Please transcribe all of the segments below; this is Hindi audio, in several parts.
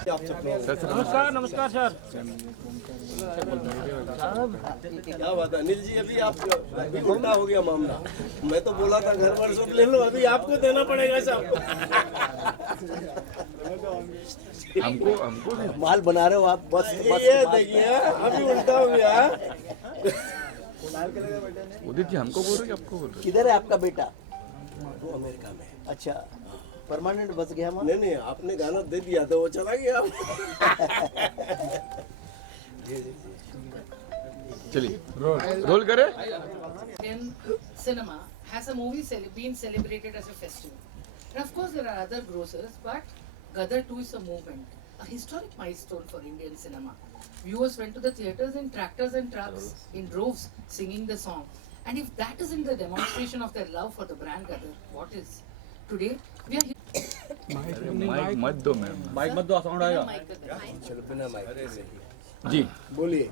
नमस्कार नमस्कार सर। क्या बात है अनिल जी, अभी आप अभी उल्टा हो गया मामला। मैं तो बोला था घर पर सब ले लो, अभी आपको देना पड़ेगा सब। हमको हमको माल बना रहे हो आप, बस ये देखिए अभी उल्टा हो गया। उदित जी हमको बोल रहे हैं आपको बोल रहे किधर है आपका बेटा? वो अमेरिका में। अच्छा, परमानेंट बस गया वहाँ? नहीं, आपने गाना दे दिया तो वो चला गया। चलिए रोल करे। Indian cinema has a movie been celebrated as a festival. And of course, there are other grossers, but Gadar 2 is a movement, a historic milestone for Indian cinema. Viewers went to the theatres in tractors and trucks, in droves, singing the song. And if that isn't the demonstration of their love for the brand Gadar, what is? Today, we are here. Mike मत दो मैम। माइक मत दो, साउंड आएगा। चलो बिना माइक से जी बोलिए।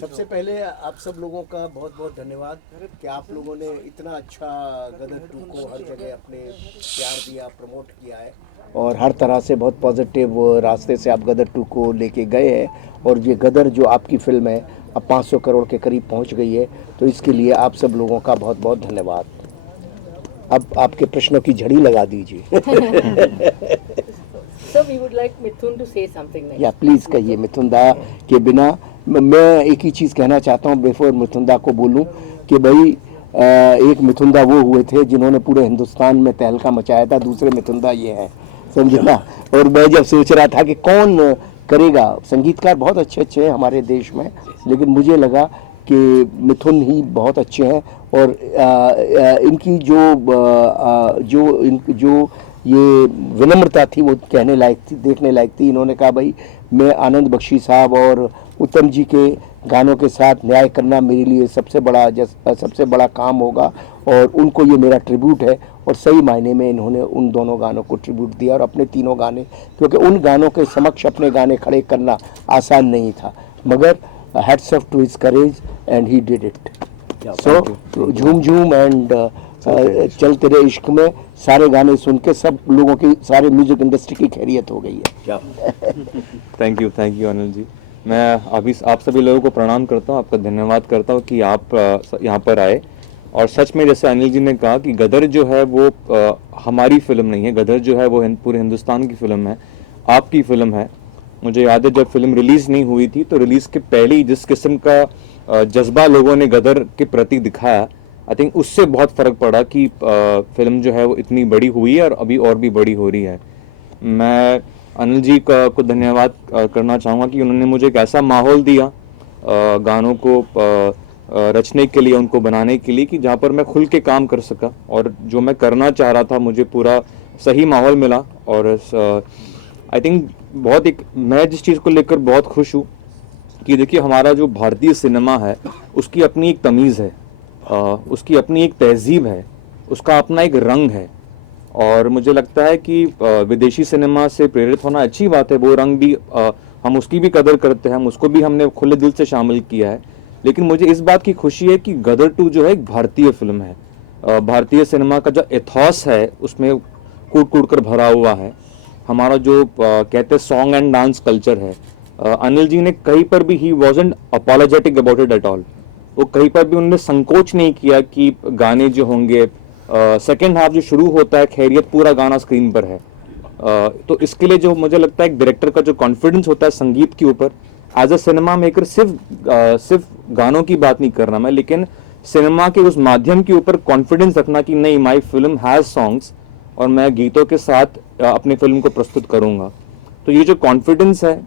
सबसे पहले आप सब लोगों का बहुत बहुत धन्यवाद कि आप लोगों ने इतना अच्छा गदर 2 को हर जगह अपने प्यार दिया, प्रमोट किया है और हर तरह से बहुत पॉजिटिव रास्ते से आप गदर 2 को लेके गए हैं। और ये गदर जो आपकी फिल्म है अब 500 करोड़ के करीब पहुंच गई है, तो इसके लिए आप सब लोगों का बहुत बहुत धन्यवाद। अब आपके प्रश्नों की झड़ी लगा दीजिए। So we would like Mithun to say something next. या प्लीज़ कहिए मिथुन दा के बिना। मैं एक ही चीज़ कहना चाहता हूँ बिफोर मिथुन दा को बोलूँ कि भाई एक मिथुन दा वो हुए थे जिन्होंने पूरे हिंदुस्तान में तहलका मचाया था, दूसरे मिथुन दा ये हैं, समझे ना। और मैं जब सोच रहा था कि कौन करेगा, संगीतकार बहुत अच्छे अच्छे हैं हमारे देश में, लेकिन मुझे लगा कि मिथुन ही बहुत अच्छे हैं। और इनकी जो ये विनम्रता थी वो कहने लायक थी, देखने लायक थी। इन्होंने कहा भाई मैं आनंद बख्शी साहब और उत्तम जी के गानों के साथ न्याय करना मेरे लिए सबसे बड़ा काम होगा और उनको ये मेरा ट्रिब्यूट है। और सही मायने में इन्होंने उन दोनों गानों को ट्रिब्यूट दिया और अपने तीनों गाने, क्योंकि उन गानों के समक्ष अपने गाने खड़े करना आसान नहीं था, मगर hats off to his courage and he did it. So Jhoom Jhoom and चल तेरे इश्क में सारे गाने सुन के सब लोगों की, सारे म्यूजिक इंडस्ट्री की खैरियत हो गई है। Thank you Anil ji. मैं अभी आप सभी लोगों को प्रणाम करता हूँ, आपका धन्यवाद करता हूँ कि आप यहाँ पर आए। और सच में जैसे अनिल जी ने कहा कि गदर जो है वो हमारी फिल्म नहीं है, गदर जो है वो पूरे हिंदुस्तान की फिल्म है, आपकी फिल्म है। मुझे याद है जब फिल्म रिलीज़ नहीं हुई थी तो रिलीज़ के पहले ही जिस किस्म का जज्बा लोगों ने गदर के प्रति दिखाया, आई थिंक उससे बहुत फ़र्क पड़ा कि फिल्म जो है वो इतनी बड़ी हुई है और अभी और भी बड़ी हो रही है। मैं अनिल जी को धन्यवाद करना चाहूँगा कि उन्होंने मुझे एक ऐसा माहौल दिया गानों को रचने के लिए, उनको बनाने के लिए, कि जहाँ पर मैं खुल के काम कर सका और जो मैं करना चाह रहा था मुझे पूरा सही माहौल मिला। और आई थिंक मैं जिस चीज़ को लेकर बहुत खुश हूँ कि देखिए हमारा जो भारतीय सिनेमा है उसकी अपनी एक तमीज़ है, उसकी अपनी एक तहजीब है, उसका अपना एक रंग है। और मुझे लगता है कि विदेशी सिनेमा से प्रेरित होना अच्छी बात है, वो रंग भी हम उसकी भी कदर करते हैं, उसको भी हमने खुले दिल से शामिल किया है। लेकिन मुझे इस बात की खुशी है कि गदर 2 जो है एक भारतीय फिल्म है। भारतीय सिनेमा का जो एथॉस है उसमें कूट कूट कर भरा हुआ है। हमारा जो कहते हैं सॉन्ग एंड डांस कल्चर है, अनिल जी ने कहीं पर भी he wasn't apologetic about it at all. वो कहीं पर भी उन्होंने संकोच नहीं किया कि गाने जो होंगे, सेकेंड हाफ जो शुरू होता है खैरियत पूरा गाना स्क्रीन पर है। तो इसके लिए जो मुझे लगता है एक डायरेक्टर का जो कॉन्फिडेंस होता है संगीत के ऊपर, एज अ सिनेमा मेकर सिर्फ गानों की बात नहीं कर रहा मैं, लेकिन सिनेमा के उस माध्यम के ऊपर कॉन्फिडेंस रखना कि नहीं, माई फिल्म हैज़ सॉन्ग्स और मैं गीतों के साथ अपनी फिल्म को प्रस्तुत करूँगा। तो ये जो कॉन्फिडेंस है,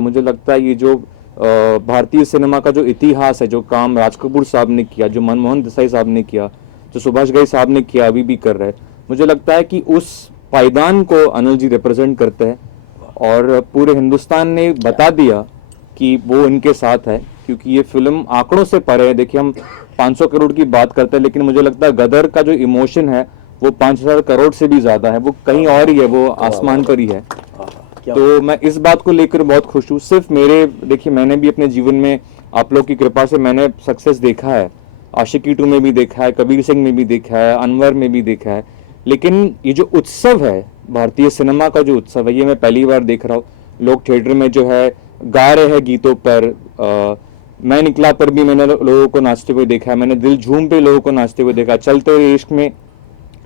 मुझे लगता है ये जो भारतीय सिनेमा का जो इतिहास है, जो काम राज कपूर साहब ने किया, जो मनमोहन देसाई साहब ने किया, जो सुभाष घई साहब ने किया, अभी भी कर रहे हैं, मुझे लगता है कि उस पायदान को अनिल जी रिप्रेजेंट करते हैं। और पूरे हिंदुस्तान ने बता दिया कि वो इनके साथ है, क्योंकि ये फिल्म आंकड़ों से परे है। देखिए हम 500 करोड़ की बात करते हैं, लेकिन मुझे लगता है गदर का जो इमोशन है वो 5000 करोड़ से भी ज़्यादा है, वो कहीं और ही है, वो आसमान पर ही है। तो मैं इस बात को लेकर बहुत खुश हूँ। सिर्फ देखिए मैंने भी अपने जीवन में आप लोग की कृपा से मैंने सक्सेस देखा है, आशिकी 2 में भी देखा है, कबीर सिंह में भी देखा है, अनवर में भी देखा है, लेकिन ये जो उत्सव है भारतीय सिनेमा का जो उत्सव है ये मैं पहली बार देख रहा हूँ। लोग थिएटर में जो है गा रहे हैं गीतों पर, मैं निकला पर भी मैंने लोगों को नाचते हुए देखा है, मैंने दिल झूम पे लोगों को नाचते हुए देखा। चलते हुए इश्क में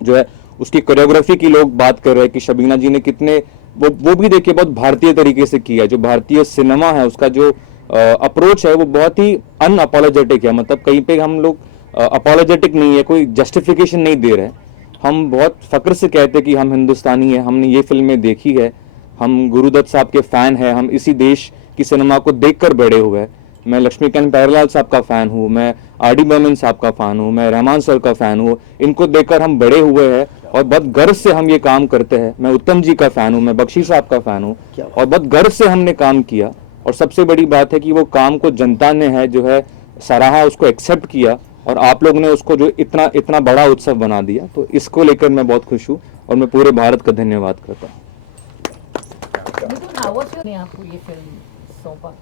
जो है उसकी कोरियोग्राफी की लोग बात कर रहे हैं कि शबीना जी ने कितने वो भी देखिए बहुत भारतीय तरीके से किया। जो भारतीय सिनेमा है उसका जो अप्रोच है वो बहुत ही अनअपोलोजेटिक है, मतलब कहीं पे हम लोग अपोलोजेटिक नहीं है, कोई जस्टिफिकेशन नहीं दे रहे हैं। हम बहुत फक्र से कहते हैं कि हम हिंदुस्तानी हैं, हमने ये फिल्में देखी है, हम गुरुदत्त साहब के फ़ैन हैं, हम इसी देश की सिनेमा को देखकर बड़े हुए हैं। मैं लक्ष्मीकांत प्यारेलाल साहब का फ़ैन हूँ, मैं आर.डी. बर्मन साहब का फ़ैन हूँ, मैं रहमान सर का फ़ैन हूँ। इनको देखकर हम बड़े हुए हैं और बहुत गर्व से हम ये काम करते हैं। मैं उत्तम जी का फ़ैन हूँ, मैं बख्शी साहब का फ़ैन हूँ और बहुत गर्व से हमने काम किया। और सबसे बड़ी बात है कि वो काम को जनता ने है जो है सराहा, उसको एक्सेप्ट किया और आप लोग ने उसको जो इतना बड़ा उत्सव बना दिया। तो इसको लेकर मैं बहुत खुश हूँ और मैं पूरे भारत का धन्यवाद करता हूँ। ने आपको ये फिल्म सौंपा?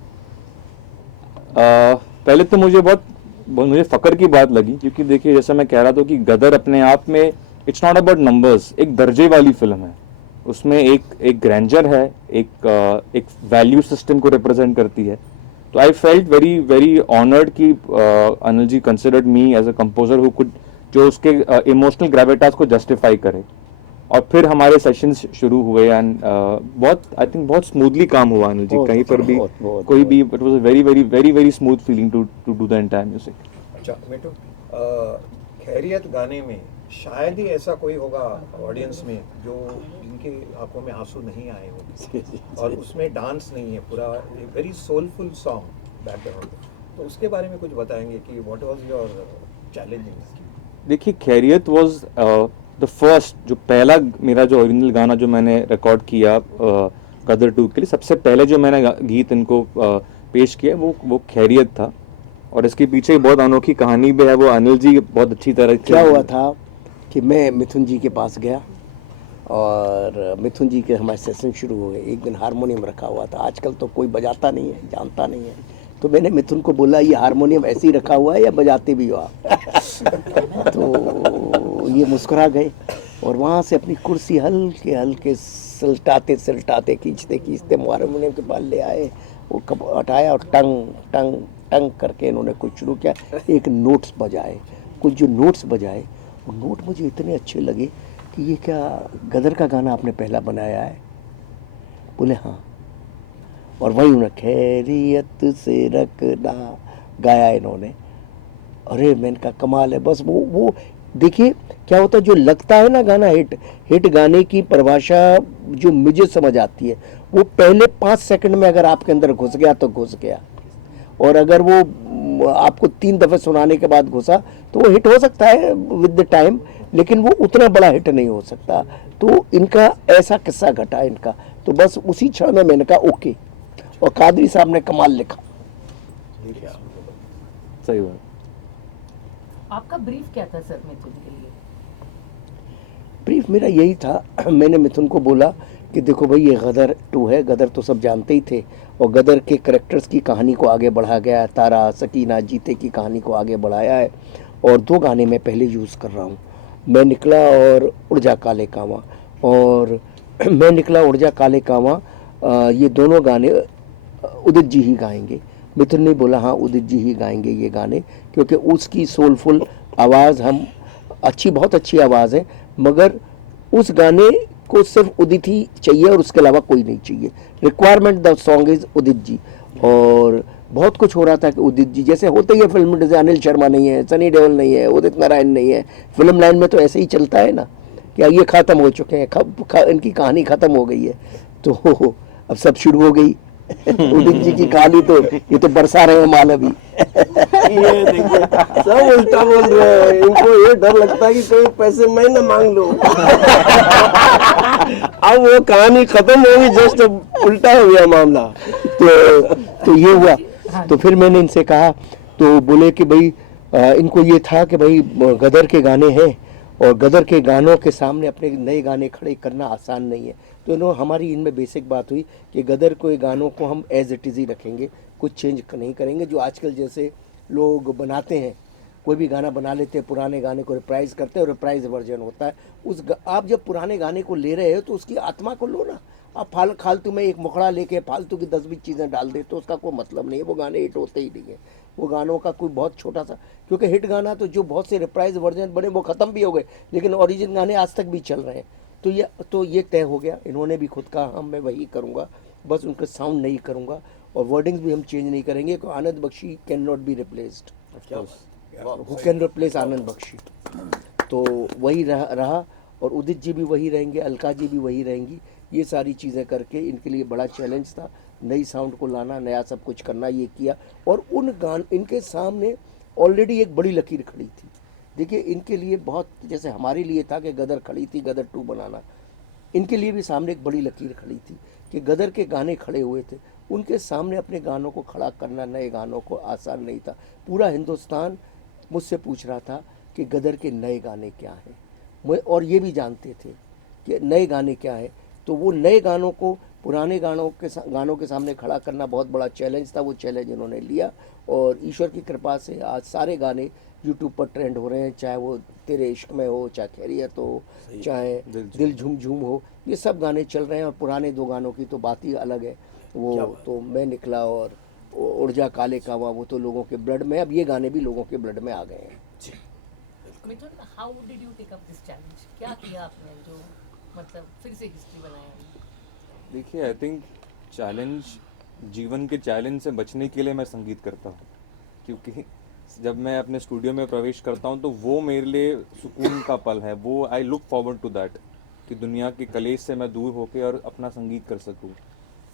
पहले तो मुझे फ़क्र की बात लगी, क्योंकि देखिए जैसा मैं कह रहा था कि गदर अपने आप में इट्स नॉट अबाउट नंबर्स, एक दर्जे वाली फिल्म है। उसमें एक ग्रैंडर है, एक वैल्यू सिस्टम को रिप्रेजेंट करती है। तो I felt very very honoured कि Anil ji considered me as a composer who could, जो उसके इमोशनल ग्रेविटास को जस्टिफाई करे। और फिर हमारे सेशंस शुरू हुए एंड आई थिंक बहुत स्मूथली काम हुआ अनिल जी, कहीं पर भी कोई भी it was a very very very very smooth feeling to do the entire music. अच्छा मिट्टू, खैरियत गाने में शायद ही ऐसा कोई होगा ऑडियंस में जो इनके आंखों में आंसू नहीं आए होंगे और उसमें डांस नहीं है, पूरा वेरी सोलफुल सॉन्ग बैकग्राउंड। तो उसके बारे में कुछ बताएंगे कि व्हाट वाज योर चैलेंज? देखिए खैरियत वाज द फर्स्ट, जो पहला मेरा जो ओरिजिनल गाना जो मैंने रिकॉर्ड किया गदर 2 के लिए, सबसे पहले जो मैंने गीत इनको पेश किया वो खैरियत था। और इसके पीछे बहुत अनोखी कहानी भी है, वो अनिल जी बहुत अच्छी तरह क्या हुआ था कि मैं मिथुन जी के पास गया और मिथुन जी के हमारे सेशन शुरू हो गए। एक दिन हारमोनियम रखा हुआ था, आजकल तो कोई बजाता नहीं है, जानता नहीं है। तो मैंने मिथुन को बोला ये हारमोनियम ऐसे ही रखा हुआ है या बजाते भी हो आप? तो ये मुस्कुरा गए और वहाँ से अपनी कुर्सी हल्के हल्के सलटाते खींचते हारमोनियम के पास ले आए। वो कब हटाया और टंग टंग टंग करके इन्होंने कुछ शुरू किया, एक नोट्स बजाए। कुछ जो नोट्स बजाए वो नोट मुझे इतने अच्छे लगे कि ये क्या गदर का गाना आपने पहला बनाया है? बोले हाँ। और वही उन्होंने खैरियत से रखना गाया इन्होंने। अरे मैंने कहा कमाल है। बस वो देखिए क्या होता है, जो लगता है ना गाना हिट गाने की परिभाषा जो मुझे समझ आती है वो पहले 5 सेकंड में अगर आपके अंदर घुस गया तो घुस गया, और अगर वो आपको 3 दफ़े सुनाने के बाद घुसा तो वो हिट हो सकता है विद द टाइम, लेकिन वो उतना बड़ा हिट नहीं हो सकता। तो इनका ऐसा किस्सा घटा इनका, तो बस उसी क्षण में मैंने कहा ओके। और कादरी साहब ने कमाल लिखा। सही बात। आपका ब्रीफ क्या था सर मिथुन के लिए? ब्रीफ मेरा यही था, मैंने मिथुन को बोला कि देखो भाई ये गदर 2 है, गदर तो सब जानते ही थे और गदर के करैक्टर्स की कहानी को आगे बढ़ा गया है। तारा, सकीना, जीते की कहानी को आगे बढ़ाया है और 2 गाने मैं पहले यूज़ कर रहा हूँ, मैं निकला और उड़ जा काले कांवा। और मैं निकला उड़ जा काले कांवा, ये दोनों गाने उदित जी ही गाएंगे। मिथुन ने बोला हाँ उदित जी ही गाएंगे ये गाने, क्योंकि उसकी सोलफुल आवाज़ हम बहुत अच्छी आवाज़ है, मगर उस गाने को सिर्फ उदित ही चाहिए और उसके अलावा कोई नहीं चाहिए। Requirement the song is Udit ji. और बहुत कुछ हो रहा था कि उदित जी जैसे होते ही है फिल्म में, जैसे अनिल शर्मा नहीं है, सनी देओल नहीं है, उदित नारायण नहीं है, फिल्म लाइन में तो ऐसे ही चलता है ना कि ये ख़त्म हो चुके हैं, इनकी कहानी ख़त्म हो गई है। तो अब सब शुरू हो गई उदित जी की कहानी, तो ये तो बरसा रहे हैं माल अभी। ये देखिए सब उल्टा बोल रहे हैं, इनको ये डर लगता है कि कोई पैसे मैं न मांग लूं। अब वो कहानी खत्म होगी, जस्ट उल्टा हो गया मामला। तो ये हुआ। तो फिर मैंने इनसे कहा, तो बोले कि भाई इनको ये था कि भाई गदर के गाने हैं और गदर के गानों के सामने अपने नए गाने खड़े करना आसान नहीं है। तो हमारी इनमें बेसिक बात हुई कि गदर के गानों को हम एज इट इज़ ही रखेंगे, कुछ चेंज नहीं करेंगे। जो आजकल जैसे लोग बनाते हैं कोई भी गाना बना लेते हैं, पुराने गाने को रिप्राइज करते हैं और रिप्राइज वर्जन होता है। आप जब पुराने गाने को ले रहे हो तो उसकी आत्मा को लो ना। आप फालतू में एक मुखड़ा लेके फालतू की 10-20 चीज़ें डाल दे तो उसका कोई मतलब नहीं है, वो गाने हिट होते ही नहीं है। वो गानों का कोई बहुत छोटा सा, क्योंकि हिट गाना तो जो बहुत से रिप्राइज वर्जन बने वो ख़त्म भी हो गए, लेकिन ओरिजिनल गाने आज तक भी चल रहे हैं। तो ये तय हो गया, इन्होंने भी खुद कहा हम मैं वही करूँगा, बस उनका साउंड नहीं करूँगा और वर्डिंग्स भी हम चेंज नहीं करेंगे। तो Anand Bakshi can not be replaced, who can replace Anand Bakshi. तो वही रहा और उदित जी भी वही रहेंगे, अलका जी भी वही रहेंगी। ये सारी चीज़ें करके इनके लिए बड़ा चैलेंज था, नई साउंड को लाना, नया सब कुछ करना, ये किया। और इनके सामने ऑलरेडी एक बड़ी लकीर खड़ी थी। देखिए इनके लिए बहुत, जैसे हमारे लिए था कि गदर खड़ी थी, गदर 2 बनाना, इनके लिए भी सामने एक बड़ी लकीर खड़ी थी कि गदर के गाने खड़े हुए थे, उनके सामने अपने गानों को खड़ा करना, नए गानों को, आसान नहीं था। पूरा हिंदुस्तान मुझसे पूछ रहा था कि गदर के नए गाने क्या हैं, और ये भी जानते थे कि नए गाने क्या है। तो वो नए गानों को पुराने गानों के सामने खड़ा करना बहुत बड़ा चैलेंज था। वो चैलेंज इन्होंने लिया और ईश्वर की कृपा से आज सारे गाने यूट्यूब पर ट्रेंड हो रहे हैं, चाहे वो तेरे इश्क में हो, चाहे खैरियत हो, चाहे दिल झूम झूम हो, ये सब गाने चल रहे हैं। और पुराने 2 गानों की तो बात ही अलग है। वो तो मैं निकला और उड़ जा काले कावा, वो तो लोगों के ब्लड में, अब ये गाने भी लोगों के ब्लड में आ गए हैं। Mithun, how did you take up this challenge? क्या किया आपने जो मतलब फिर से हिस्ट्री बनाया? देखिए, आई थिंक चैलेंज, जीवन के चैलेंज से बचने के लिए मैं संगीत करता हूँ, क्योंकि जब मैं अपने स्टूडियो में प्रवेश करता हूँ तो वो मेरे लिए सुकून का पल है। वो I look forward to that, कि दुनिया के कलेश से मैं दूर होकर और अपना संगीत कर सकूँ।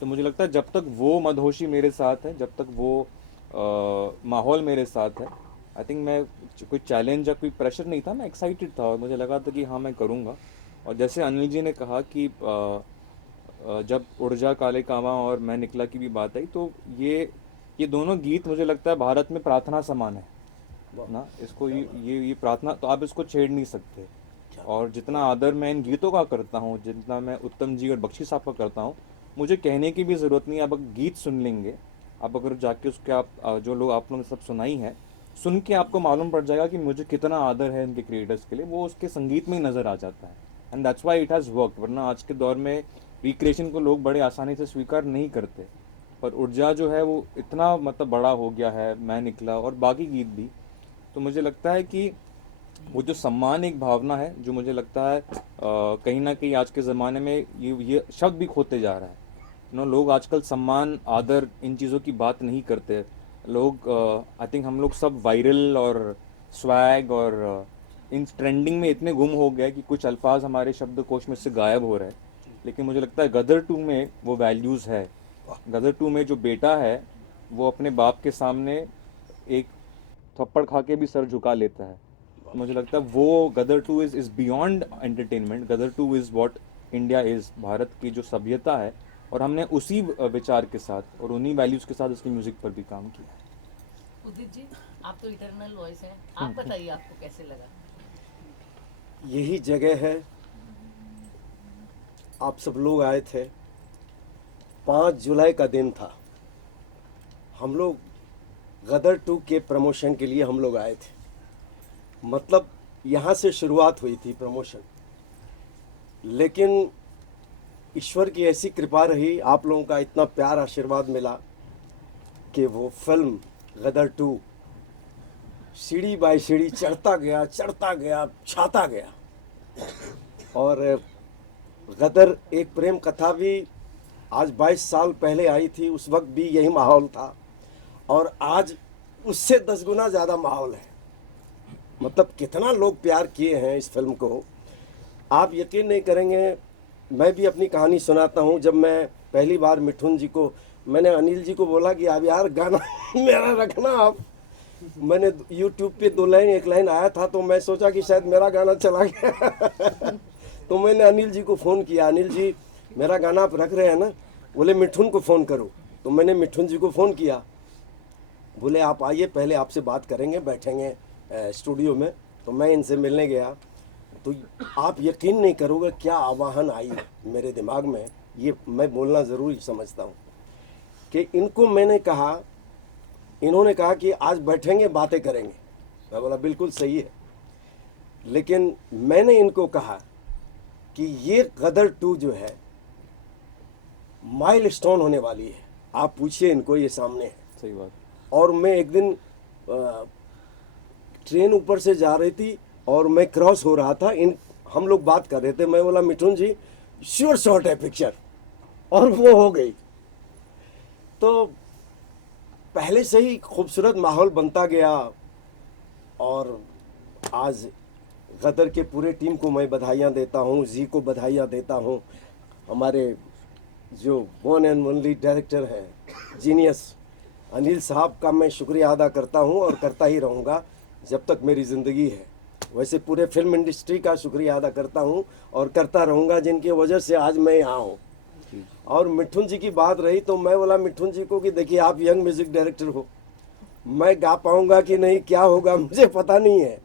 तो मुझे लगता है जब तक वो मदहोशी मेरे साथ है, जब तक वो माहौल मेरे साथ है, आई थिंक मैं कोई चैलेंज या कोई प्रेशर नहीं था, मैं एक्साइटेड था और मुझे लगा था कि हाँ मैं करूँगा। और जैसे अनिल जी ने कहा कि जब उड़ जा काले कावा और मैं निकला की भी बात आई, तो ये दोनों गीत मुझे लगता है भारत में प्रार्थना समान है ना। इसको ये प्रार्थना, तो आप इसको छेड़ नहीं सकते। और जितना आदर मैं इन गीतों का करता हूँ, जितना मैं उत्तम जी और बख्शी साहब का करता हूँ, मुझे कहने की भी ज़रूरत नहीं है। आप गीत सुन लेंगे, आप अगर जाके उसके आप जो लोग आप लोगों ने सब सुनाई है, सुन के आपको मालूम पड़ जाएगा कि मुझे कितना आदर है इनके क्रिएटर्स के लिए। वो उसके संगीत में ही नज़र आ जाता है, and that's why it has worked. वरना आज के दौर में रिक्रिएशन को लोग बड़े आसानी से स्वीकार नहीं करते, पर ऊर्जा जो है वो इतना मतलब बड़ा हो गया है, मैं निकला और बाकी गीत भी। तो मुझे लगता है कि वो जो सम्मान एक भावना है, जो मुझे लगता है कहीं ना कहीं आज के ज़माने में ये शब्द भी खोते जा रहा है। लोग आजकल सम्मान, आदर, इन चीज़ों की बात नहीं करते लोग। आई थिंक हम लोग सब वायरल और स्वैग और इन ट्रेंडिंग में इतने गुम हो गए कि कुछ अल्फाज हमारे शब्दकोश में से गायब हो रहे हैं। लेकिन मुझे लगता है गदर 2 में वो वैल्यूज़ है। गदर 2 में जो बेटा है वो अपने बाप के सामने एक थप्पड़ खा के भी सर झुका लेता है। मुझे लगता है वो Gadar 2 is beyond entertainment. Gadar 2 is what India is, Bharat की जो सभ्यता है। और हमने उसी विचार के साथ और उन्हीं वैल्यूज़ के साथ इसकी म्यूज़िक पर भी काम किया। उदित जी, आप तो इटर्नल वॉइस हैं, आप बताइए आपको कैसे लगा? यही जगह है, आप सब लोग आए थे, 5 जुलाई का दिन था। हम लोग गदर 2 के प्रमोशन के लिए हम लोग आए थे, मतलब यहाँ से शुरुआत हुई थी प्रमोशन। लेकिन ईश्वर की ऐसी कृपा रही, आप लोगों का इतना प्यार आशीर्वाद मिला कि वो फिल्म गदर 2 सीढ़ी बाय सीढ़ी चढ़ता गया, छाता गया। और गदर एक प्रेम कथा भी आज 22 साल पहले आई थी, उस वक्त भी यही माहौल था और आज उससे 10 गुना ज़्यादा माहौल है। मतलब कितना लोग प्यार किए हैं इस फिल्म को, आप यकीन नहीं करेंगे। मैं भी अपनी कहानी सुनाता हूँ। जब मैं पहली बार मिठुन जी को, मैंने अनिल जी को बोला कि अब यार गाना मेरा रखना आप। मैंने YouTube पे 2 लाइन, 1 लाइन आया था तो मैं सोचा कि शायद मेरा गाना चला गया तो मैंने अनिल जी को फ़ोन किया, अनिल जी मेरा गाना आप रख रहे हैं ना? बोले मिठुन को फ़ोन करो। तो मैंने मिठुन जी को फ़ोन किया, बोले आप आइए, पहले आपसे बात करेंगे, बैठेंगे स्टूडियो में। तो मैं इनसे मिलने गया तो आप यकीन नहीं करोगे क्या आवाहन आई मेरे दिमाग में। ये मैं बोलना ज़रूरी समझता हूँ कि इनको मैंने कहा, इन्होंने कहा कि आज बैठेंगे, बातें करेंगे, मैं बोला बिल्कुल सही है, लेकिन मैंने इनको कहा कि ये गदर 2 जो है माइलस्टोन होने वाली है, आप पूछिए इनको, ये सामने है। सही बात। और मैं एक दिन ट्रेन ऊपर से जा रही थी और मैं क्रॉस हो रहा था, हम लोग बात कर रहे थे, मैं बोला मिठुन जी श्योर शॉट है पिक्चर, और वो हो गई। तो पहले से ही खूबसूरत माहौल बनता गया और आज गदर के पूरे टीम को मैं बधाइयाँ देता हूँ, जी को बधाइयाँ देता हूँ, हमारे जो वन एंड ओनली डायरेक्टर हैं जीनियस अनिल साहब का मैं शुक्रिया अदा करता हूँ और करता ही रहूँगा जब तक मेरी ज़िंदगी है। वैसे पूरे फिल्म इंडस्ट्री का शुक्रिया अदा करता हूँ और करता रहूँगा, जिनकी वजह से आज मैं यहाँ हूँ। और मिठुन जी की बात रही तो मैं बोला मिठुन जी को कि देखिए आप यंग म्यूज़िक डायरेक्टर हो, मैं गा पाऊँगा कि नहीं, क्या होगा मुझे पता नहीं है।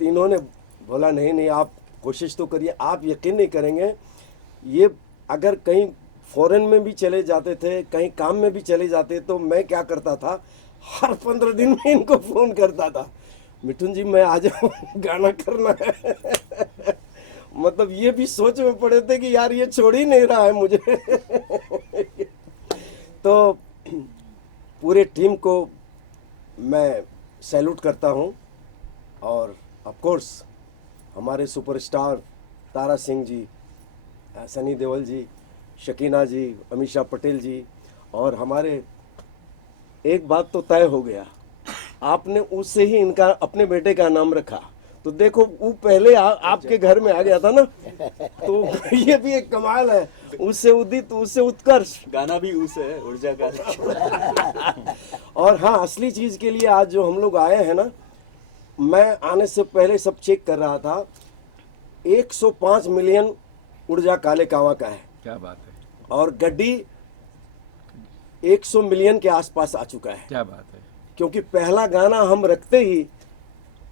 तो इन्होंने बोला नहीं नहीं आप कोशिश तो करिए, आप यकीन नहीं करेंगे, ये अगर कहीं फॉरेन में भी चले जाते थे, कहीं काम में भी चले जाते, तो मैं क्या करता था, हर 15 दिन में इनको फ़ोन करता था, मिठुन जी मैं आ जाऊँ, गाना करना है। मतलब ये भी सोच में पड़े थे कि यार ये छोड़ ही नहीं रहा है मुझे। तो पूरे टीम को मैं सैल्यूट करता हूँ और ऑफ कोर्स हमारे सुपरस्टार तारा सिंह जी, सनी देओल जी, शकीना जी, अमीषा पटेल जी, और हमारे एक बात तो तय हो गया, आपने उससे ही इनका अपने बेटे का नाम रखा, तो देखो वो पहले आपके घर में आ गया था ना, तो ये भी एक कमाल है, उससे उदित उससे उत्कर्ष, गाना भी उस है ऊर्जा का। और हाँ असली चीज़ के लिए आज जो हम लोग आए हैं ना, मैं आने से पहले सब चेक कर रहा था, 105 मिलियन ऊर्जा काले कावा का है, क्या बात है, और गड्डी 100 मिलियन के आसपास आ चुका है। क्या बात है। क्योंकि पहला गाना हम रखते ही,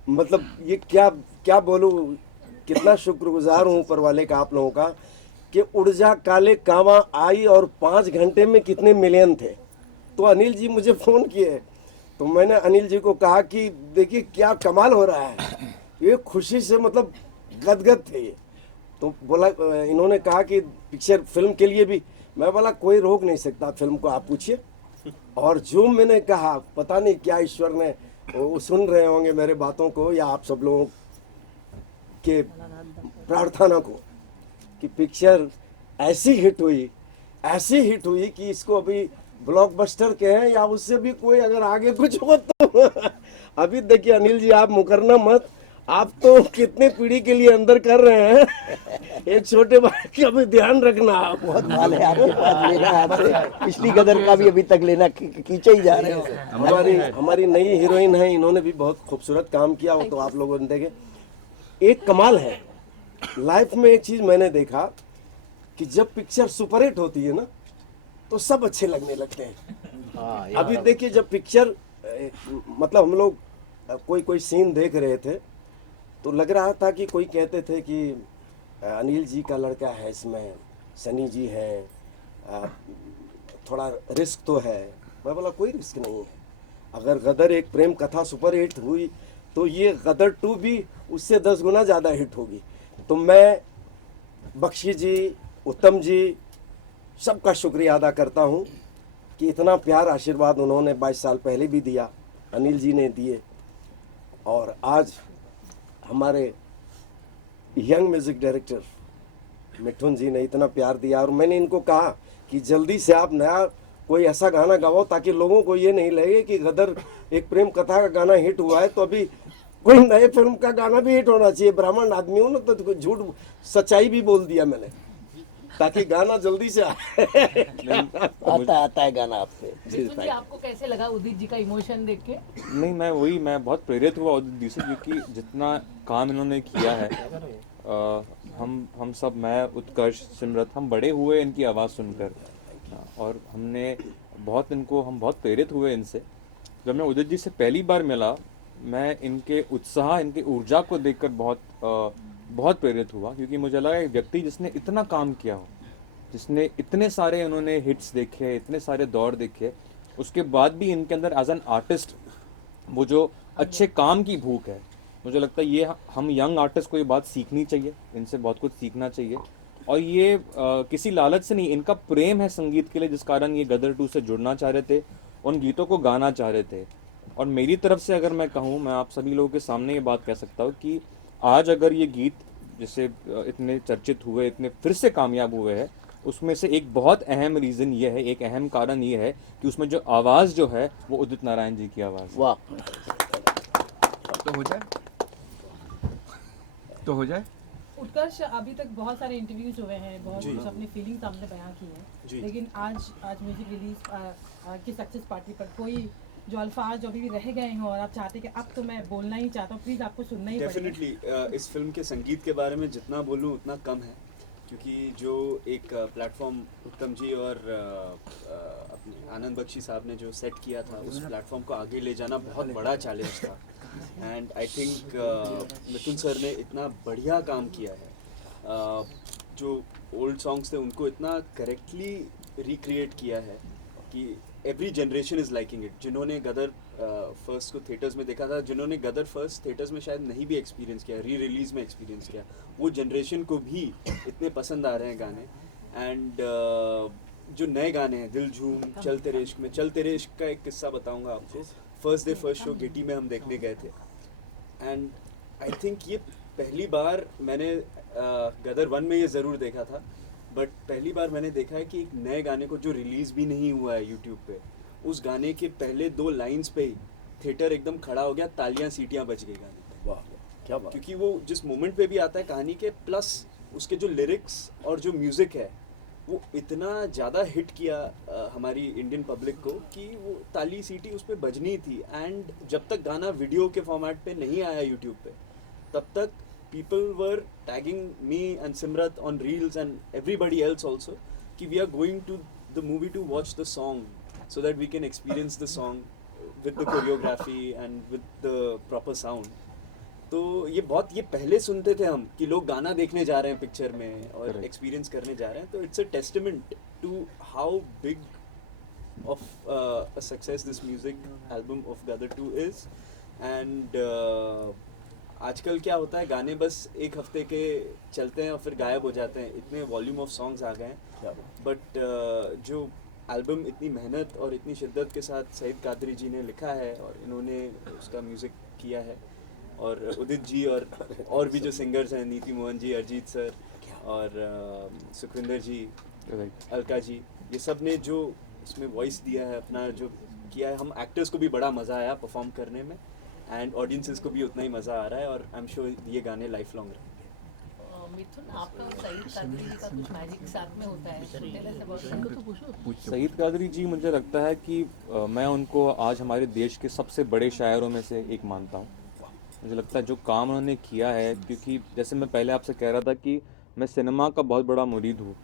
मतलब ये क्या क्या बोलूं, कितना शुक्रगुजार हूं ऊपर वाले का, आप लोगों का, कि ऊर्जा काले कावा आई और 5 घंटे में कितने मिलियन थे। तो अनिल जी मुझे फ़ोन किए, तो मैंने अनिल जी को कहा कि देखिए क्या कमाल हो रहा है, ये खुशी से मतलब गदगद थे ये। तो बोला, इन्होंने कहा कि पिक्चर फिल्म के लिए भी, मैं बोला कोई रोक नहीं सकता फिल्म को, आप पूछिए। और जो मैंने कहा, पता नहीं क्या ईश्वर ने, वो सुन रहे होंगे मेरे बातों को या आप सब लोगों के प्रार्थना को, कि पिक्चर ऐसी हिट हुई कि इसको अभी ब्लॉकबस्टर कहें या उससे भी कोई अगर आगे कुछ हो तो अभी देखिए अनिल जी आप मुकरना मत, आप तो कितने पीढ़ी के लिए अंदर कर रहे हैं, एक छोटे भाई का भी ध्यान रखना आप। बहुत माल है आपके पास, लेना आपसे, पिछली गदर का भी अभी तक लेना खींचे ही जा रहे हैं। हमारी नई हीरोइन है, इन्होंने भी बहुत खूबसूरत काम किया, वो तो आप लोगों ने देखे। एक कमाल है लाइफ में, एक चीज़ मैंने देखा कि जब पिक्चर सुपरहिट होती है ना, तो सब अच्छे लगने लगते हैं। अभी देखिए जब पिक्चर मतलब हम लोग कोई सीन देख रहे थे, तो लग रहा था कि कोई कहते थे कि अनिल जी का लड़का है इसमें, सनी जी हैं, थोड़ा रिस्क तो है। मैं बोला कोई रिस्क नहीं है, अगर गदर एक प्रेम कथा सुपर हिट हुई तो ये गदर 2 भी उससे 10 गुना ज़्यादा हिट होगी। तो मैं बख्शी जी, उत्तम जी, सबका शुक्रिया अदा करता हूँ कि इतना प्यार आशीर्वाद उन्होंने 22 साल पहले भी दिया, अनिल जी ने दिए, और आज हमारे यंग म्यूज़िक डायरेक्टर मिठुन जी ने इतना प्यार दिया। और मैंने इनको कहा कि जल्दी से आप नया कोई ऐसा गाना गाओ ताकि लोगों को ये नहीं लगे कि गदर एक प्रेम कथा का गाना हिट हुआ है, तो अभी कोई नए फिल्म का गाना भी हिट होना चाहिए। ब्राह्मण आदमी हूँ ना, तो झूठ सच्चाई भी बोल दिया मैंने, ताकि गाना जल्दी से आए। आता है गाना आपसे। जी आपको कैसे लगा उदित जी का इमोशन देख के? नहीं, मैं बहुत प्रेरित हुआ उदित जी से, क्योंकि जितना काम इन्होंने किया है, हम सब, मैं, उत्कर्ष, सिमरत, हम बड़े हुए इनकी आवाज़ सुनकर, और हम बहुत प्रेरित हुए इनसे। जब मैं उदित जी से पहली बार मिला, मैं इनके उत्साह, इनकी ऊर्जा को देखकर बहुत प्रेरित हुआ, क्योंकि मुझे लगा एक व्यक्ति जिसने इतना काम किया हो, जिसने इतने सारे उन्होंने हिट्स देखे, इतने सारे दौर देखे, उसके बाद भी इनके अंदर एज एन आर्टिस्ट वो जो अच्छे काम की भूख है। मुझे लगता है ये हम यंग आर्टिस्ट को ये बात सीखनी चाहिए, इनसे बहुत कुछ सीखना चाहिए। और ये किसी लालच से नहीं, इनका प्रेम है संगीत के लिए, जिस कारण ये गदर 2 से जुड़ना चाह रहे थे, उन गीतों को गाना चाह रहे थे। और मेरी तरफ से अगर मैं कहूँ, मैं आप सभी लोगों के सामने ये बात कह सकता हूँ कि आज अगर ये गीत जैसे इतने चर्चित हुए, इतने फिर से कामयाब हुए हैं, उसमें से एक बहुत अहम रीज़न ये है, एक अहम कारण ये है कि उसमें जो आवाज़ जो है वो उदित नारायण जी की आवाज़ है। वाह। तो हो जाए, तो हो जाए। उत्कर्ष, अभी तक बहुत सारे इंटरव्यूज हुए हैं, बहुत कुछ अपनी फीलिंग्स हमने बयां की हैं, लेकिन आज म्यूजिक रिलीज की सक्सेस पार्टी पर कोई जो अल्फाज जो अभी भी रह गए हों और आप चाहते हैं कि अब तो मैं बोलना ही चाहता हूँ, प्लीज़ आपको सुनना ही पड़ेगा। डेफिनेटली इस फिल्म के संगीत के बारे में जितना बोलूँ उतना कम है, क्योंकि जो एक प्लेटफॉर्म उत्तम जी और अपने आनंद बख्शी साहब ने जो सेट किया था, उस प्लेटफॉर्म को आगे ले जाना बहुत बड़ा चैलेंज था। And I think Mithun sir ने इतना बढ़िया काम किया है, जो ओल्ड सॉन्ग्स थे उनको इतना करेक्टली रिक्रिएट किया है कि every generation is liking it. जिन्होंने गदर फर्स्ट को थिएटर्स में देखा था, जिन्होंने गदर फर्स्ट थिएटर्स में शायद नहीं भी एक्सपीरियंस किया, री रिलीज़ में एक्सपीरियंस किया, वो जनरेशन को भी इतने पसंद आ रहे हैं गाने। एंड जो नए गाने हैं, दिल झूम, चल तेरे इश्क में, चल तेरे इश्क का एक किस्सा बताऊंगा आपको। First day first show Getty में हम देखने गए थे, एंड आई थिंक ये पहली बार मैंने गदर 1 में ये ज़रूर देखा था, बट पहली बार मैंने देखा है कि एक नए गाने को जो रिलीज़ भी नहीं हुआ है यूट्यूब पे, उस गाने के पहले 2 लाइंस पे ही थिएटर एकदम खड़ा हो गया, तालियां सीटियां बज गई गाने पे। वाह, क्या बात। क्योंकि वो जिस मोमेंट पे भी आता है कहानी के, प्लस उसके जो लिरिक्स और जो म्यूज़िक है वो इतना ज़्यादा हिट किया हमारी इंडियन पब्लिक को कि वो ताली सीटी उस पर बजनी थी। एंड जब तक गाना वीडियो के फॉर्मेट पे नहीं आया यूट्यूब पे, तब तक people were tagging me and Simrat on reels and everybody else also कि we are going to the movie to watch the song so that we can experience the song with the choreography and with the proper sound। तो ये पहले सुनते थे हम कि लोग गाना देखने जा रहे हैं पिक्चर में और एक्सपीरियंस करने जा रहे हैं, तो it's a testament to how big of a success this music album of Gadar 2 is. And आजकल क्या होता है, गाने बस एक हफ्ते के चलते हैं और फिर गायब हो जाते हैं, इतने वॉल्यूम ऑफ सॉन्ग्स आ गए हैं। बट जो एल्बम इतनी मेहनत और इतनी शिद्दत के साथ सईद कादरी जी ने लिखा है और इन्होंने उसका म्यूज़िक किया है, और उदित जी और भी जो सिंगर्स हैं, नीति मोहन जी, अरिजीत सर और सुखविंदर जी, अलका जी, ये सब ने जो इसमें वॉइस दिया है, अपना जो किया है, हम एक्टर्स को भी बड़ा मज़ा आया परफॉर्म करने में, एंड ऑडियंसेस को भी उतना ही मज़ा आ रहा है, और आई एम श्योर ये गाने लाइफ लॉन्ग रहेंगे। मिथुन, आपका और सईद कादरी जी का कुछ मैजिक साथ में होता है, सईद कादरी जी, मुझे लगता है कि मैं उनको आज हमारे देश के सबसे बड़े शायरों में से एक मानता हूँ। मुझे लगता है जो काम उन्होंने किया है, क्योंकि जैसे मैं पहले आपसे कह रहा था कि मैं सिनेमा का बहुत बड़ा मुरीद हूँ,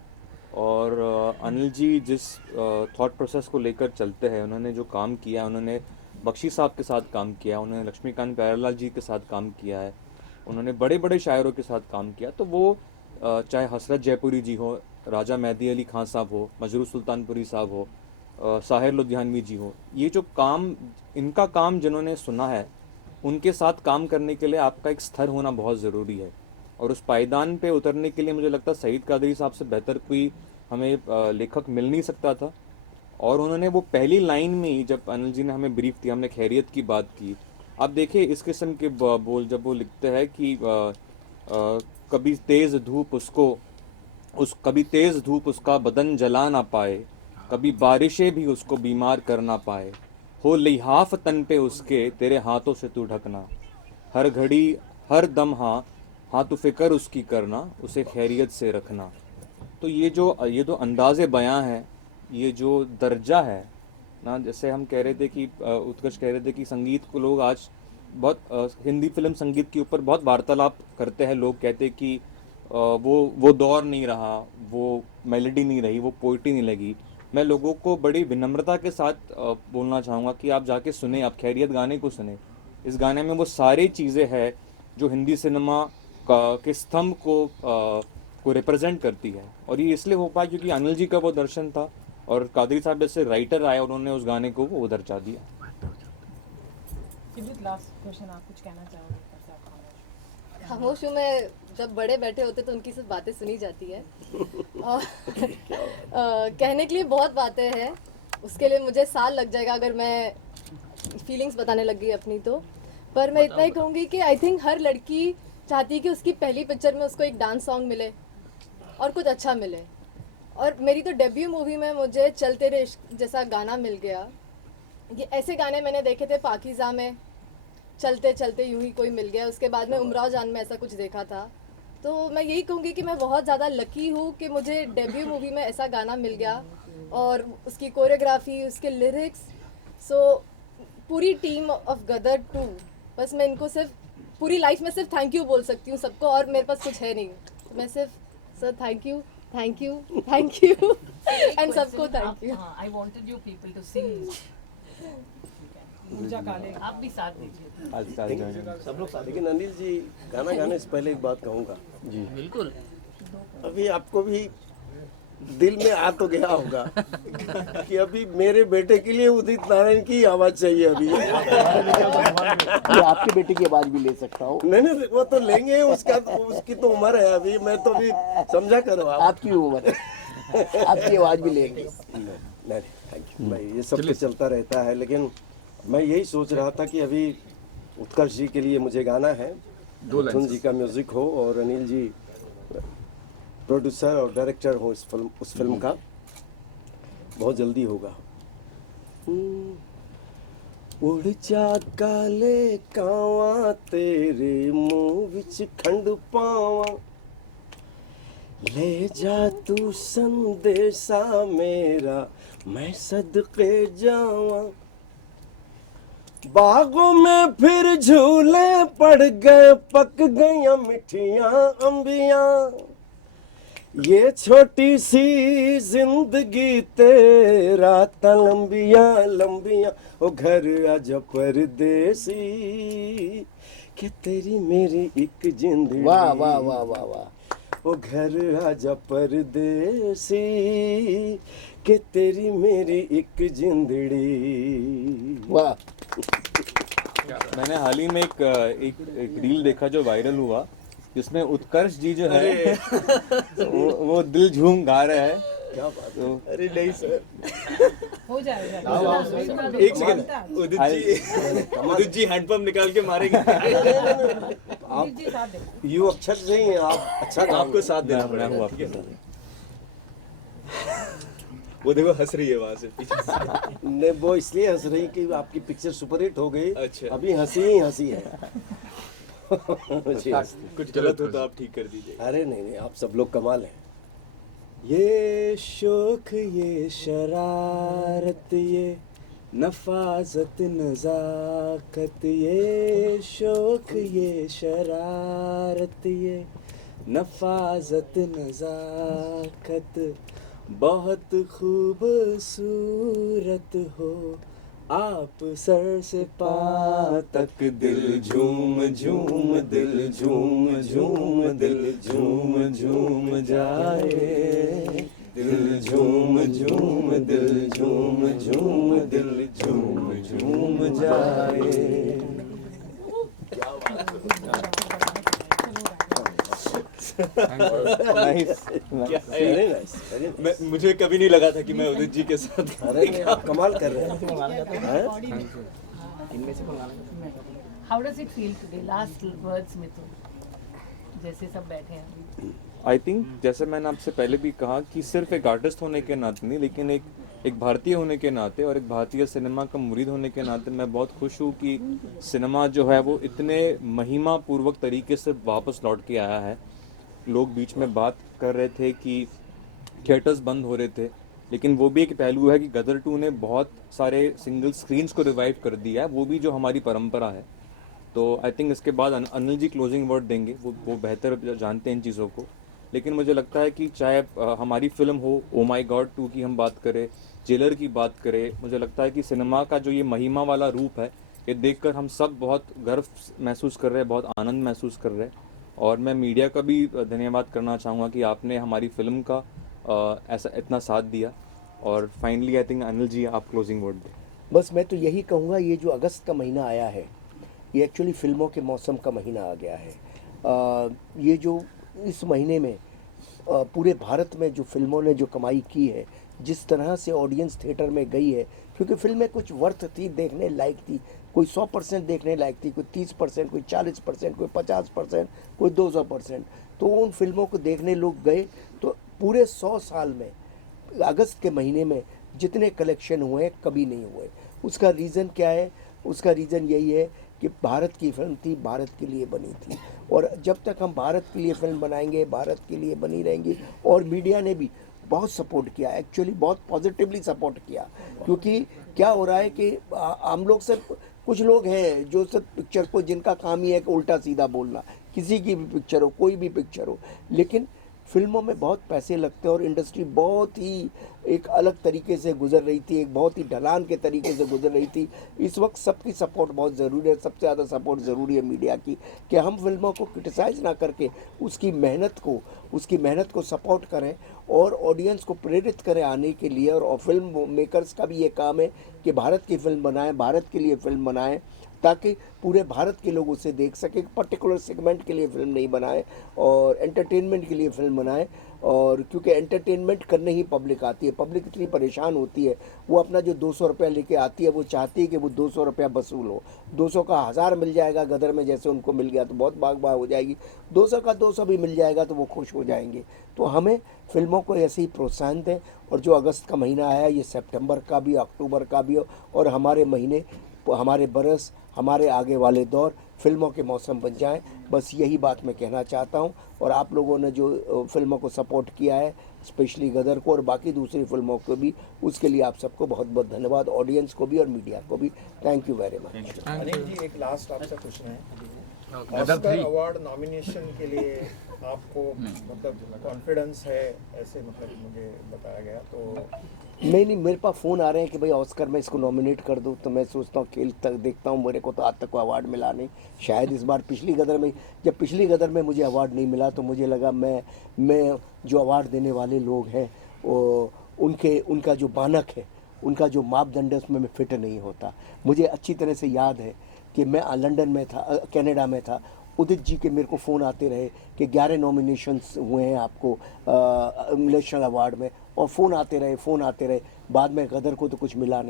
और अनिल जी जिस थॉट प्रोसेस को लेकर चलते हैं, उन्होंने जो काम किया, उन्होंने बख्शी साहब के साथ काम किया, उन्होंने लक्ष्मीकांत प्यारेलाल जी के साथ काम किया है, उन्होंने बड़े बड़े शायरों के साथ काम किया, तो वो चाहे हसरत जयपुरी जी हो, राजा मेहदी अली खान साहब हो, मजरू सुल्तानपुरी साहब हो, साहिर लुधियानवी जी हो, ये जो काम, इनका काम जिन्होंने सुना है, उनके साथ काम करने के लिए आपका एक स्तर होना बहुत ज़रूरी है, और उस पायदान पे उतरने के लिए मुझे लगता है सईद कादरी साहब से बेहतर कोई हमें लेखक मिल नहीं सकता था। और उन्होंने वो पहली लाइन में ही, जब अनिल जी ने हमें ब्रीफ दिया, हमने खैरियत की बात की, आप देखिए इस किस्म के बोल जब वो लिखते हैं कि कभी तेज़ धूप उसका बदन जला ना पाए, कभी बारिशें भी उसको बीमार कर ना पाए, हो लिहाफ तन पे उसके तेरे हाथों से तू ढकना, हर घड़ी हर दम हाँ तू फिक्र उसकी करना, उसे खैरियत से रखना। तो ये जो अंदाज़े बयां है, ये जो दर्जा है ना, जैसे हम कह रहे थे कि उत्कर्ष कह रहे थे कि संगीत को लोग आज बहुत हिंदी फिल्म संगीत के ऊपर बहुत वार्तालाप करते हैं, लोग कहते हैं कि वो दौर नहीं रहा, वो मेलोडी नहीं रही, वो पोइट्री नहीं लगी। मैं लोगों को बड़ी विनम्रता के साथ बोलना चाहूँगा कि आप जाके सुने, आप खैरियत गाने को सुने। इस गाने में वो सारी चीज़ें हैं जो हिंदी सिनेमा के स्तंभ को रिप्रेजेंट करती है, और ये इसलिए हो पाया क्योंकि अनिल जी का वो दर्शन था, और कादरी साहब जैसे राइटर आए, उन्होंने उस गाने को वो दर्जा दिया। ट्रिब्यूट लास्ट क्वेश्चन आप कुछ कहना चाहोगे ऊपर से आप खामोश हूँ मैं, जब बड़े बैठे होते तो उनकी सिर्फ बातें सुनी जाती है और कहने के लिए बहुत बातें हैं, उसके लिए मुझे साल लग जाएगा अगर मैं फीलिंग्स बताने लग गई अपनी तो। पर मैं इतना ही कहूँगी कि आई थिंक हर लड़की चाहती है कि उसकी पहली पिक्चर में उसको एक डांस सॉन्ग मिले और कुछ अच्छा मिले, और मेरी तो डेब्यू मूवी में मुझे चलते रे इश्क जैसा गाना मिल गया। ये ऐसे गाने मैंने देखे थे पाकीज़ा में, चलते चलते यूं ही कोई मिल गया, उसके बाद में उमराव जान में ऐसा कुछ देखा था। तो मैं यही कहूँगी कि मैं बहुत ज़्यादा लकी हूँ कि मुझे डेब्यू मूवी में ऐसा गाना मिल गया, और उसकी कोरियोग्राफी, उसके लिरिक्स, सो पूरी टीम ऑफ गदर 2, बस मैं इनको सिर्फ पूरी लाइफ में सिर्फ थैंक यू बोल सकती हूँ सबको, और मेरे पास कुछ है नहीं। मैं सिर्फ sir thank you thank you thank you and सबको thank you. I wanted you people to sing, ऊर्जा काले आप भी साथ दीजिए। सब लोग साथ। लेकिन अनिल जी, गाना गाने से पहले एक बात कहूँगा जी, बिल्कुल। अभी आपको भी दिल में आ तो गया होगा कि अभी मेरे बेटे के लिए उदित नारायण की आवाज चाहिए अभी। ये आपके बेटे की आवाज भी ले सकता हूँ। नहीं नहीं, वो तो लेंगे, उसकी तो उम्र है अभी, मैं तो अभी समझा करो आप। आपकी उम्र है, आपकी आवाज भी लेंगे। नहीं थैंक यू भाई, ये सब तो चलता रहता है, लेकिन मैं यही सोच रहा था कि अभी उत्कर्ष जी के लिए मुझे गाना है, मिथुन जी का म्यूजिक हो और अनिल जी प्रोड्यूसर और डायरेक्टर हो उस फिल्म का, बहुत जल्दी होगा। उड़ जा काले कावा तेरे मुंह विच खंड पावा, ले जा तू संदेशा मेरा मैं सदके जावा, बागों में फिर झूले पड़ गए पक गई मिठियां अंबियां, ये छोटी सी जिंदगी तेरा ता लंबियां लंबियां, ओ घर आजा परदेसी कि तेरी मेरी एक जिंदगी। वाह वाह वाह वाह वाह। ओ घर आजा परदेसी कि तेरी मेरी एक जिंदड़ी। वाह। मैंने हाल ही में एक रील देखा जो वायरल हुआ, जिसमें उत्कर्ष जी जो है वो दिल झूम गा रहे हैं। क्या बात है। तो अरे नहीं सर, हो जाएगा। एक सेकंड, उदित जी हैंडपंप निकाल के मारेंगे। उदित जी साथ देखो। यू अक्षर से ही आप अच्छा आपको साथ देना मैं पड़ेगा। हूँ आपके साथ। वो देखो हंस रही है वहां से पीछे से। ने वो इसलिए हंस रही कि आपकी पिक्चर सुपरहिट हो गई। अच्छा। अभी हंसी ही हंसी है। जी। कुछ गलत हो तो आप ठीक कर दीजिए। अरे नहीं नहीं, आप सब लोग कमाल हैं। ये शौक, ये शरारत, ये नफाजत नजाकत, ये शौक, ये शरारत, ये नफाजत नजाकत, बहुत खूबसूरत हो आप सर से पा तक, दिल झूम झूम दिल झूम झूम दिल झूम झूम जाए, दिल झूम झूम दिल झूम झूम दिल झूम झूम जाए। Nice. Very nice, very nice. मुझे कभी नहीं लगा था कि मैं उदित जी के साथ। अरे नहीं, आप कमाल कर रहे हैं। How does it feel today? Last words में तो जैसे सब बैठे हैं। आई थिंक जैसे मैंने आपसे पहले भी कहा कि सिर्फ एक आर्टिस्ट होने के नाते नहीं, लेकिन एक भारतीय होने के नाते और एक भारतीय सिनेमा का मुरीद होने के नाते मैं बहुत खुश हूँ कि सिनेमा जो है वो इतने महिमा पूर्वक तरीके से वापस लौट के आया है। लोग बीच में बात कर रहे थे कि थिएटर्स बंद हो रहे थे, लेकिन वो भी एक पहलू है कि गदर 2 ने बहुत सारे सिंगल स्क्रीन्स को रिवाइव कर दिया है, वो भी जो हमारी परंपरा है। तो आई थिंक इसके बाद अनिल जी क्लोजिंग वर्ड देंगे, वो बेहतर जानते हैं इन चीज़ों को। लेकिन मुझे लगता है कि चाहे हमारी फिल्म हो ओ माई गॉड 2 की हम बात करें, जेलर की बात करें, मुझे लगता है कि सिनेमा का जो ये महिमा वाला रूप है, ये देखकर हम सब बहुत गर्व महसूस कर रहे हैं, बहुत आनंद महसूस कर रहे हैं। और मैं मीडिया का भी धन्यवाद करना चाहूँगा कि आपने हमारी फिल्म का ऐसा इतना साथ दिया। और finally I think Anil ji आप क्लोजिंग वर्ड दें। बस मैं तो यही कहूँगा, ये जो अगस्त का महीना आया है ये एक्चुअली फिल्मों के मौसम का महीना आ गया है। ये जो इस महीने में पूरे भारत में जो फिल्मों ने जो कमाई की है, जिस तरह से ऑडियंस थिएटर में गई है, क्योंकि फिल्में कुछ वर्थ थी, देखने लायक थी, कोई 100% देखने लायक थी, कोई 30%, कोई 40%, कोई 50%, कोई 200%, तो उन फिल्मों को देखने लोग गए। तो पूरे 100 साल में अगस्त के महीने में जितने कलेक्शन हुए कभी नहीं हुए। उसका रीज़न क्या है? उसका रीज़न यही है कि भारत की फिल्म थी, भारत के लिए बनी थी, और जब तक हम भारत के लिए फिल्म बनाएंगे, भारत के लिए बनी रहेंगी। और मीडिया ने भी बहुत सपोर्ट किया, एक्चुअली बहुत पॉजिटिवली सपोर्ट किया, क्योंकि क्या हो रहा है कि हम लोग से कुछ लोग हैं जो सब पिक्चर को, जिनका काम ही है कि उल्टा सीधा बोलना, किसी की भी पिक्चर हो, कोई भी पिक्चर हो, लेकिन फिल्मों में बहुत पैसे लगते हैं और इंडस्ट्री बहुत ही एक अलग तरीके से गुजर रही थी, एक बहुत ही ढलान के तरीके से गुजर रही थी। इस वक्त सबकी सपोर्ट बहुत ज़रूरी है, सबसे ज़्यादा सपोर्ट ज़रूरी है मीडिया की, कि हम फिल्मों को क्रिटिसाइज़ ना करके उसकी मेहनत को सपोर्ट करें और ऑडियंस को प्रेरित करें आने के लिए। और फिल्म मेकर्स का भी ये काम है कि भारत की फिल्म बनाएं, भारत के लिए फिल्म बनाएं, ताकि पूरे भारत के लोग उसे देख सकें। पर्टिकुलर सेगमेंट के लिए फ़िल्म नहीं बनाएं और एंटरटेनमेंट के लिए फ़िल्म बनाएं। और क्योंकि एंटरटेनमेंट करने ही पब्लिक आती है, पब्लिक इतनी परेशान होती है, वो अपना जो 200 रुपया लेके आती है, वो चाहती है कि वो 200 रुपया वसूल हो। 200 का 1000 मिल जाएगा गदर में, जैसे उनको मिल गया तो बहुत बाग हो जाएगी। 200 का 200 भी मिल जाएगा तो वो खुश हो जाएंगे। तो हमें फिल्मों को ऐसे ही प्रोत्साहन दें। और जो अगस्त का महीना है, ये सितंबर का भी, अक्टूबर का भी, और हमारे महीने, हमारे बरस, हमारे आगे वाले दौर फिल्मों के मौसम बन जाएं। बस यही बात मैं कहना चाहता हूं। और आप लोगों ने जो फिल्मों को सपोर्ट किया है, स्पेशली गदर को और बाकी दूसरी फिल्मों को भी, उसके लिए आप सबको बहुत बहुत धन्यवाद, ऑडियंस को भी और मीडिया को भी। Thank you very much. Anil ji, एक लास्ट आपसे पूछना है, गदर ऑस्कर 3 अवार्ड नॉमिनेशन के लिए आपको मतलब कॉन्फिडेंस है, ऐसे मतलब मुझे बताया गया। तो नहीं, मेरे पास फ़ोन आ रहे हैं कि भाई ऑस्कर में इसको नॉमिनेट कर दूं, तो मैं सोचता हूँ, खेल तक देखता हूँ, मेरे को तो आज तक कोई अवार्ड मिला नहीं। शायद इस बार पिछली गदर में मुझे अवार्ड नहीं मिला, तो मुझे लगा मैं जो अवार्ड देने वाले लोग हैं, वो उनका जो मानक है, उनका जो मापदंड है, उसमें मैं फिट नहीं होता। मुझे अच्छी तरह से याद है कि मैं लंदन में था, कनाडा में था, उदित जी के मेरे को फ़ोन आते रहे कि 11 नॉमिनेशंस हुए हैं आपको नेशनल अवार्ड में, और फ़ोन आते रहे। बाद में गदर को तो कुछ मिला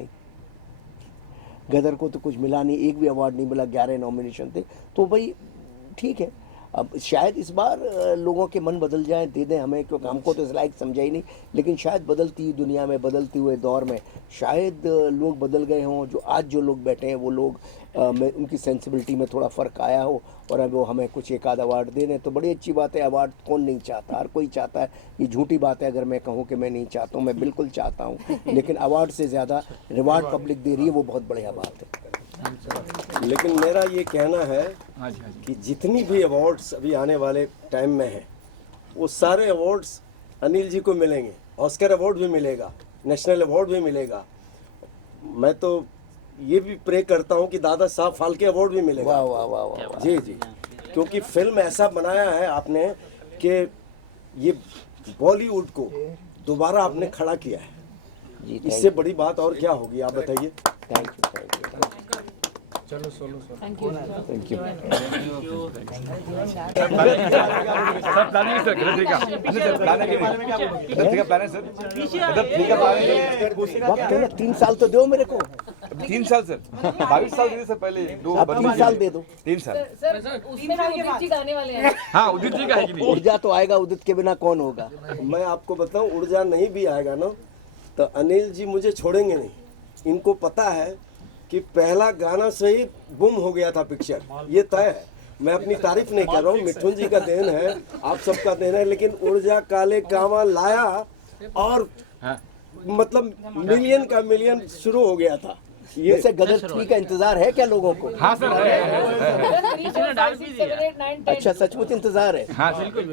नहीं, एक भी अवार्ड नहीं मिला, 11 नॉमिनेशन थे। तो भाई ठीक है, अब शायद इस बार लोगों के मन बदल जाए, दे दें हमें, क्योंकि हमको तो इस लायक समझा ही नहीं। लेकिन शायद बदलती दुनिया में, बदलते हुए दौर में शायद लोग बदल गए हों। जो आज जो लोग बैठे हैं वो लोग में उनकी सेंसिबिलिटी में थोड़ा फ़र्क आया हो, और अब वो हमें कुछ एक आध अवार्ड दे दें तो बड़ी अच्छी बात है। अवार्ड कौन नहीं चाहता, हर कोई चाहता है। ये झूठी बात है अगर मैं कहूँ कि मैं नहीं चाहता हूँ, मैं बिल्कुल चाहता हूँ। लेकिन अवार्ड से ज़्यादा रिवार्ड पब्लिक दे रही है, वो बहुत बढ़िया बात है। लेकिन मेरा ये कहना है कि जितनी भी अवार्ड्स अभी आने वाले टाइम में हैं, वो सारे अवार्ड्स अनिल जी को मिलेंगे। ऑस्कर अवार्ड भी मिलेगा, नेशनल अवार्ड भी मिलेगा। मैं तो ये भी प्रे करता हूँ कि दादा साहब फाल्के अवार्ड भी मिलेगा। वाह वाह वाह वाह। जी, क्योंकि फिल्म ऐसा बनाया है आपने कि ये बॉलीवुड को दोबारा आपने खड़ा किया है। जी, इससे बड़ी बात और क्या होगी, आप बताइए। Thank you. चलो थैंक यू। सर प्लानिंग है सर, गदर 3 का गदर 3 का प्लान है सर, गदर 3 का प्लान है। वक्त है ना, 3 साल तो दो मेरे को। 3 साल सर, 22 साल दे सर पहले, अब 3 साल दे दो। 3 साल। सर उसमें भी उदित जी गाने वाले हैं। हाँ, उदित जी का है कि नहीं? ऊर्जा तो आएगा, उदित के बिना कौन होगा। मैं आपको बताऊं, ऊर्जा नहीं भी आएगा ना, तो अनिल जी मुझे छोड़ेंगे नहीं। इनको पता है कि पहला गाना से ही बुम हो गया था पिक्चर, ये तय है। मैं अपनी तारीफ नहीं कर रहा हूँ, मिठुन जी का देन है, आप सबका देन है, लेकिन ऊर्जा काले कावा लाया और मतलब मिलियन का मिलियन शुरू हो गया था। ये वैसे गदर 3 का इंतजार है क्या लोगों को? हाँ सर, अच्छा, सचमुच इंतजार है। हाँ बिल्कुल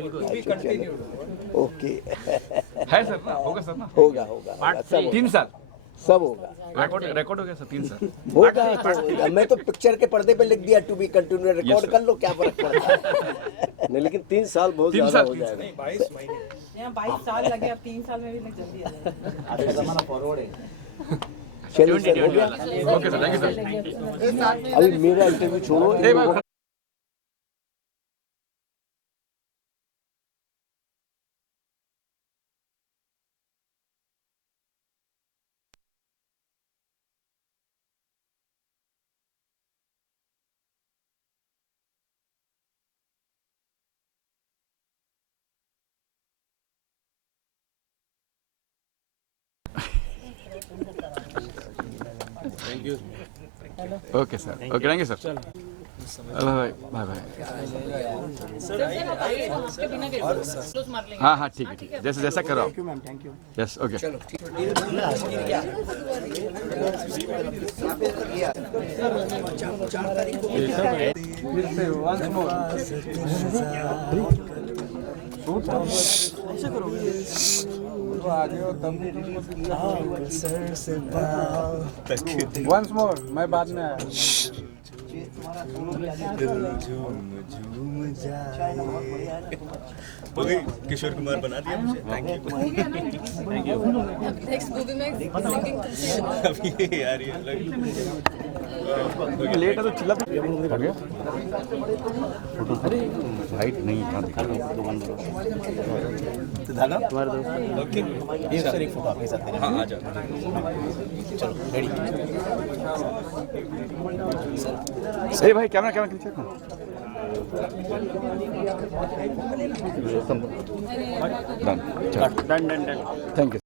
ओके। है सर ना, होगा सर ना, होगा, सब 3 साल सब होगा, रिकॉर्ड हो गया सर 3 साल होगा। तो मैं तो पिक्चर के पर्दे पे लिख दिया टू बी कंटिन्यू, रिकॉर्ड कर लो, क्या फर्क पड़ता है। नहीं, लेकिन 3 साल बहुत ज्यादा हो जाएगा। 22 महीने, यहाँ 22 साल लगे, अब 3 साल में भी लग जल्दी आ जाएगा। चलिए सर, हो गया। Okay sir, thank you sir. अभी मेरा इंटरव्यू छोड़ो, इन लोगों का okay sir, okay, thank you sir. Bye bye bye. हाँ हाँ, ठीक है, ठीक है, जैसे जैसा करो। Thank you ma'am, thank you. Yes, okay. Once more, मैं बाद में आया। हो गई, किशोर कुमार बना दिया मुझे। Thank you. नेक्स्ट मूवी में सिंगिंग अभी यार ये लेट है तो चिल्ला आ गया। अरे लाइट नहीं कहाँ दिखा ओके, ये सर एक फोटो आपके साथ मेरा। हाँ आ जाओ। चलो रेडी। अरे भाई, कैमरा कैमरा खींचे ना। डन, चलो, थैंक यू।